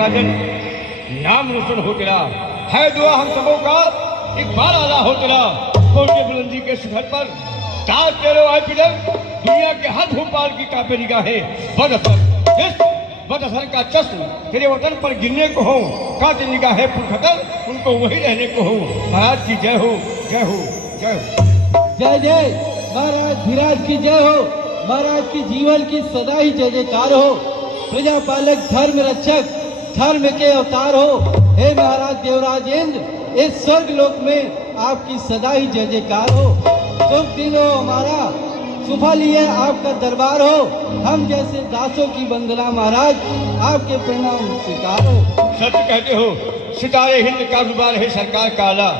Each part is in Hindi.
राजन, नाम रोशन हो तेरा, है दुआ हम सबों का, इकबाल आला हो तेरा। कोटे बुलंदी के शिखर पर ताज तेरे आए पिलर, दुनिया के हर भूपाल की कांपे निगाहें। बदअसर का चश्म तेरे वतन पर गिरने को हो, कांटे निगाहें पुरखतर उनको वही रहने को हो। महाराज की जय हो, जय हो, जय हो। जय जय महाराज धीराज की जय हो। महाराज की जीवन की सदा ही जय जयकार हो। प्रजापालक धर्म रक्षक धर्म के अवतार हो। हे महाराज देवराज इंद्र, इस स्वर्ग लोक में आपकी सदा ही जय जयकार हो। शुभ दिन हो हमारा, सुबह लिए आपका दरबार हो। हम जैसे दासों की वंदना महाराज, आपके प्रणाम स्वीकार हो। सच कहते हो, सितारे हिंद का रुतबा रहे सरकार का आला।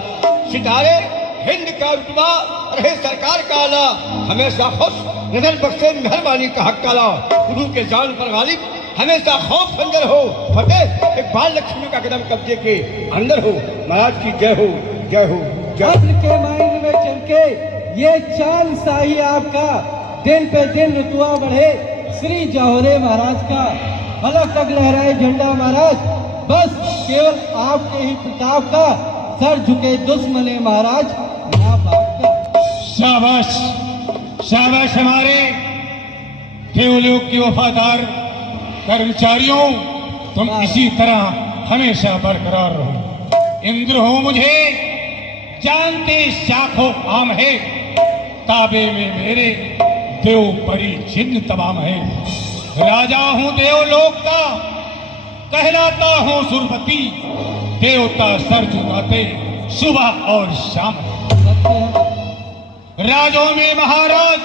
सितारे हिंद का रुतबा रहे सरकार का आला। हमेशा खुश नजर बख्शे मेहरबानी का हक काला। गुरु के जान पर गालिब हमेशा खौफ खंजर हो। फतेह इकबाल लक्ष्मी का कदम कब्जे के अंदर हो। महाराज की जय हो, जय हो, जय हो। अब्र के मायने में चमके ये चांद शाही आपका, दिन पे दिन रुतबा बढ़े श्री जौहरे महाराज का। फलक तक लहराए झंडा महाराज, बस केवल आपके ही प्रताप का। सर झुके दुश्मने महाराज ना बाप का। शाबाश शाबाश हमारे देवलोक के वफादार कर्मचारियों, तुम इसी तरह हमेशा बरकरार रहो। इंद्र हो मुझे जानते शाखों आम है, ताबे में मेरे देव परी चिन्ह तमाम है। राजा हूँ देवलोक का, कहलाता हूँ सुरपति। देवता सर झुकाते सुबह और शाम। राजों में महाराज,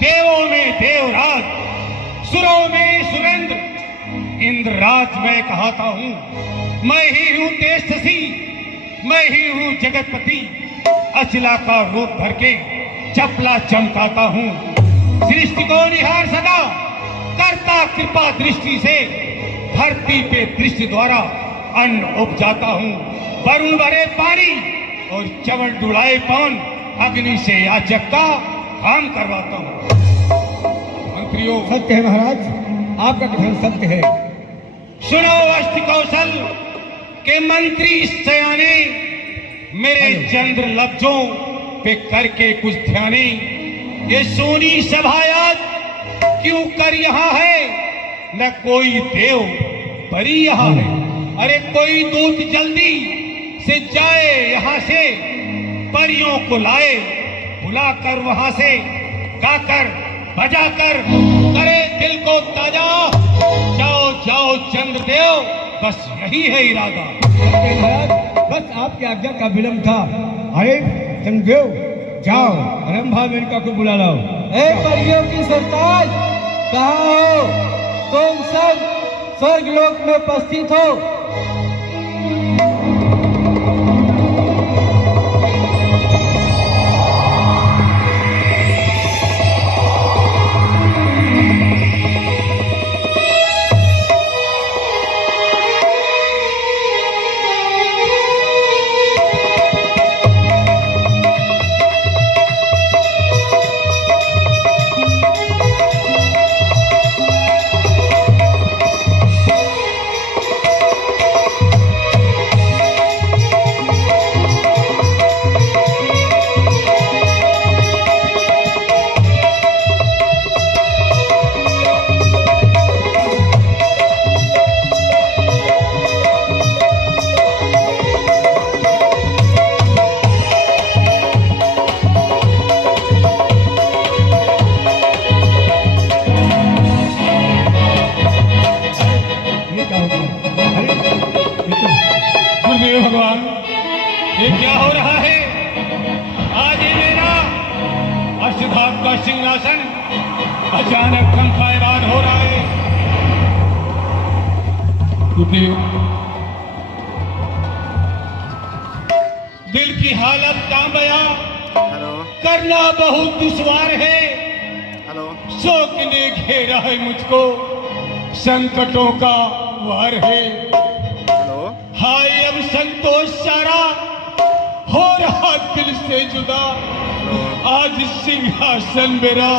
देवों में देवराज, सुरों में सुरेंद्र, इंद्रराज मैं कहता हूँ। मैं ही हूँ तेजस्वी, मैं ही हूँ जगतपति। अचला का रूप धर के चपला चमकाता हूँ। सृष्टि को निहार सदा करता कृपा दृष्टि से। धरती पे दृष्टि द्वारा अन्न उपजाता हूँ। वरुण भरे पानी और चवन डुलाए पान, अग्नि से याचक का काम करवाता हूँ। मंत्रियों, सत्य है महाराज, आपका कथन सत्य है। सुनो अष्ट कौशल के मंत्री सयाने, मेरे चंद्र लफ्जों पे करके कुछ ध्याने। ये सोनी सभायात क्यों कर यहाँ है, न कोई देव परी यहाँ है। अरे कोई दूत जल्दी से जाए यहाँ से, परियों को लाए बुलाकर वहां से। गाकर बजाकर करे दिल को ताजा। जाओ जाओ चंद्रदेव, बस यही है इरादा। महाराज, बस आपकी आज्ञा का विलंब था। अरे चंद्रदेव, जाओ रंभा मेनका को बुला लाओ। हे परियों की सरताज, कहाँ हो तुम सब? स्वर्ग लोक में उपस्थित हो। भगवान, ये क्या हो रहा है? आज ये मेरा अष्टधाम का सिंहासन अचानक कंपायमान हो रहा है। दिल की हालत का बयां करना बहुत दुश्वार है। शोक ने घेरा है मुझको, संकटों का वार है। हाय अब संतोष सारा हो रहा दिल से जुदा। आज सिंहासन मेरा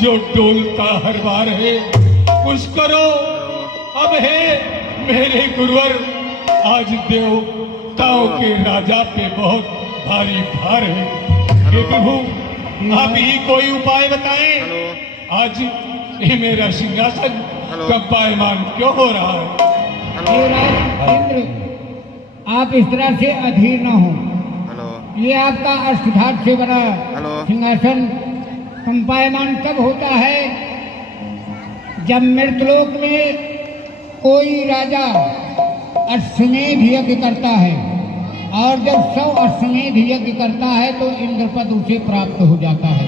जो डोलता हर बार है। कुछ करो अब है मेरे गुरुवर, आज देवताओं के राजा पे बहुत भारी भार है। हे प्रभु, आप ही कोई उपाय बताएं। आज ये मेरा सिंहासन कंपायमान क्यों हो रहा है? देवराज इंद्र, आप इस तरह से अधीर न हो। ये आपका अष्टधातु से बना सिंहासन कंपायमान तब होता है जब मृतलोक में कोई राजा अश्वमेध यज्ञ करता है, और जब 100 अश्वमेध यज्ञ करता है तो इंद्रपद उसे प्राप्त हो जाता है।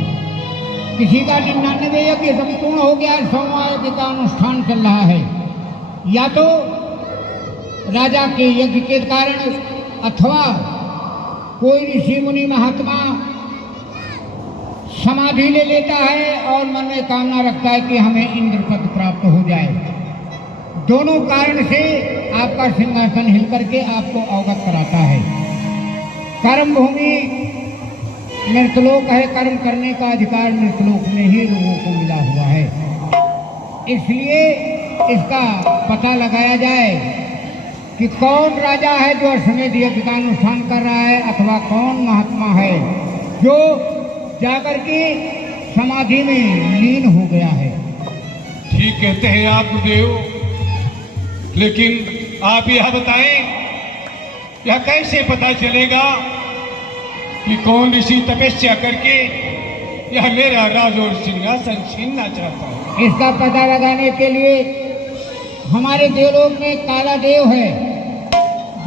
किसी का 99 यज्ञ संपूर्ण हो गया, 100वां यज्ञ का अनुष्ठान चल रहा है। या तो राजा के यज्ञ के कारण अथवा कोई ऋषि मुनि महात्मा समाधि ले लेता है और मन में कामना रखता है कि हमें इंद्रपद प्राप्त हो जाए। दोनों कारण से आपका सिंहासन हिल करके आपको अवगत कराता है। कर्म भूमि मृतलोक है, कर्म करने का अधिकार मृतलोक में ही लोगों को मिला हुआ है। इसलिए इसका पता लगाया जाए कि कौन राजा है जो अश्वमेध यज्ञ का अनुष्ठान कर रहा है, अथवा कौन महात्मा है जो जाकर के समाधि में लीन हो गया है। ठीक कहते हैं आप गुरुदेव, लेकिन आप यह बताएं, यह कैसे पता चलेगा कि कौन ऋषि तपस्या करके यह मेरा राज और सिंहासन छीनना चाहता है? इसका पता लगाने के लिए हमारे देवलोक में काला देव है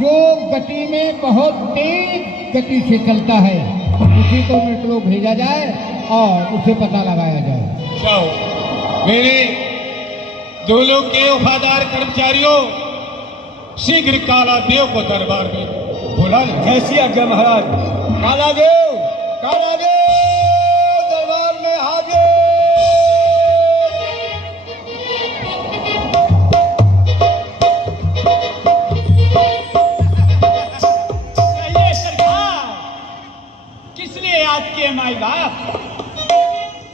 जो गति में बहुत तेज गति से चलता है। उसी को मृतलोक भेजा जाए और उसे पता लगाया जाए। जाओ, मेरे दो लोग के वफादार कर्मचारियों, शीघ्र काला देव को दरबार में बुला ले। कैसी आज्ञा महाराज? काला देव, काला देव दरबार में हाजिर। किसने याद किए माई बाप?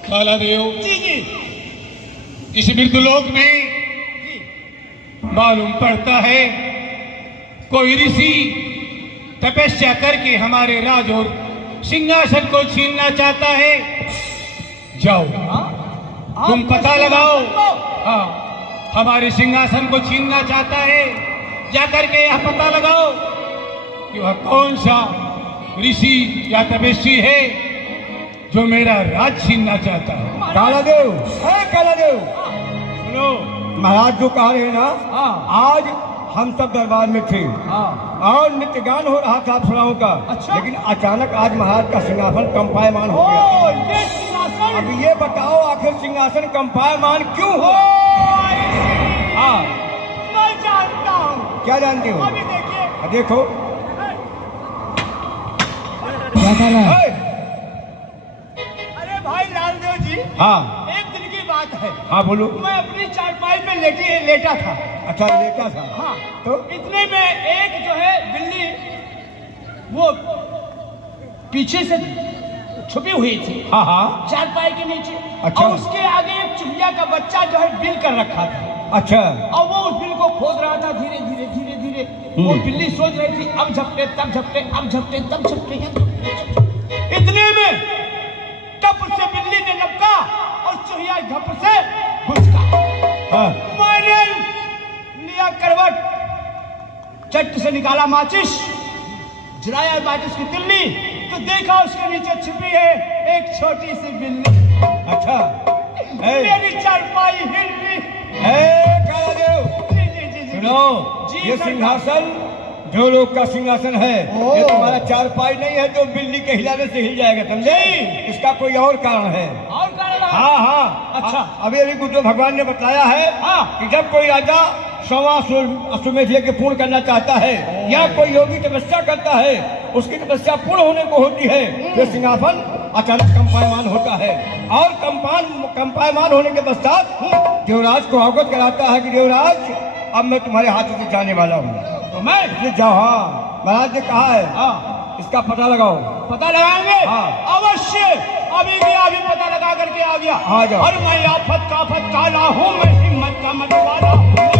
काला देव, जी जी इस मृतलोक में मालूम पड़ता है कोई ऋषि तपस्या करके हमारे राज और सिंहासन को छीनना चाहता है। जाओ, तुम पता लगाओ। हाँ, हमारे सिंहासन को छीनना चाहता है, जाकर के यह पता लगाओ कि वह कौन सा ऋषि या तपस्वी है जो मेरा राज छीनना चाहता है। काला देव, काला देव, सुनो, महाराज जो कह रहे हैं ना, आज हम सब दरबार में थे और नृत्य गान हो रहा था अप्सराओं का। अच्छा? लेकिन अचानक आज महाराज का सिंहासन कंपायमान हो गया। ये सिंहासन अब ये बताओ आखिर सिंहासन कंपायमान क्यों हो? हाँ, मैं जानता हूँ। क्या जानते हो? अभी देखिए, देखो। क्या कर रहा है? अरे भाई लालदेव जी, हाँ एक दिन की बात है। हाँ बोलो। मैं अपनी चारपाई पे लेटा था। अच्छा, लेटा था। हाँ, तो इतने में एक जो है बिल्ली वो पीछे से छुपी हुई थी। हाँ हाँ, चारपाई के नीचे। अच्छा। और उसके आगे एक चुहिया का बच्चा जो है बिल कर रखा था। अच्छा। और वो उस बिल को खोद रहा था धीरे धीरे धीरे धीरे। वो बिल्ली सोच रही थी अब झपटे तब झपटे, अब झपटे तब झपटे। इतने में टप से बिल्ली ने लपका और चुहिया झप से घुसका। हाँ। मैंने लिया करवट, चट से निकाला माचिस, जलाया माचिस की तिल्ली, तो देखा उसके नीचे छिपी है एक छोटी सी बिल्ली। अच्छा। मेरी चारपाई हिल गई। काला देव, जी जी जी जी। सुनो, जी, ये सरकार। सिंहासन जो लोग का सिंहासन है, ओ। ये तुम्हारा चारपाई नहीं है जो बिल्ली के हिलाने से हिल जाएगा, समझे? इसका कोई और कारण है। और कारण रहा? हाँ हाँ, अच्छा। अभी अभी कुछ जो भगवान ने बताया है हाँ। कि जब कोई राजा 100वां अश्वमेध यज्ञ पूर्ण करना चाहता है या कोई योगी तपस्या करता है, उसकी तपस्या पूर्ण होने को होती है, तो सिंहासन अचानक कंपायमान होता है और कंपायमान होने के पश्चात देवराज को अवगत कराता है कि देवराज अब मैं तुम्हारे हाथों से जाने वाला हूँ। तो मैं इसलिए जाओ। हाँ, महाराज ने कहा है। हाँ, इसका पता लगाओ। पता लगाएंगे। हाँ। अवश्य, अभी गया, अभी पता लगा करके आ गया। आ जाओ। और मैं आफत का काला हूँ, मैं हिम्मत का मतवाला हूँ।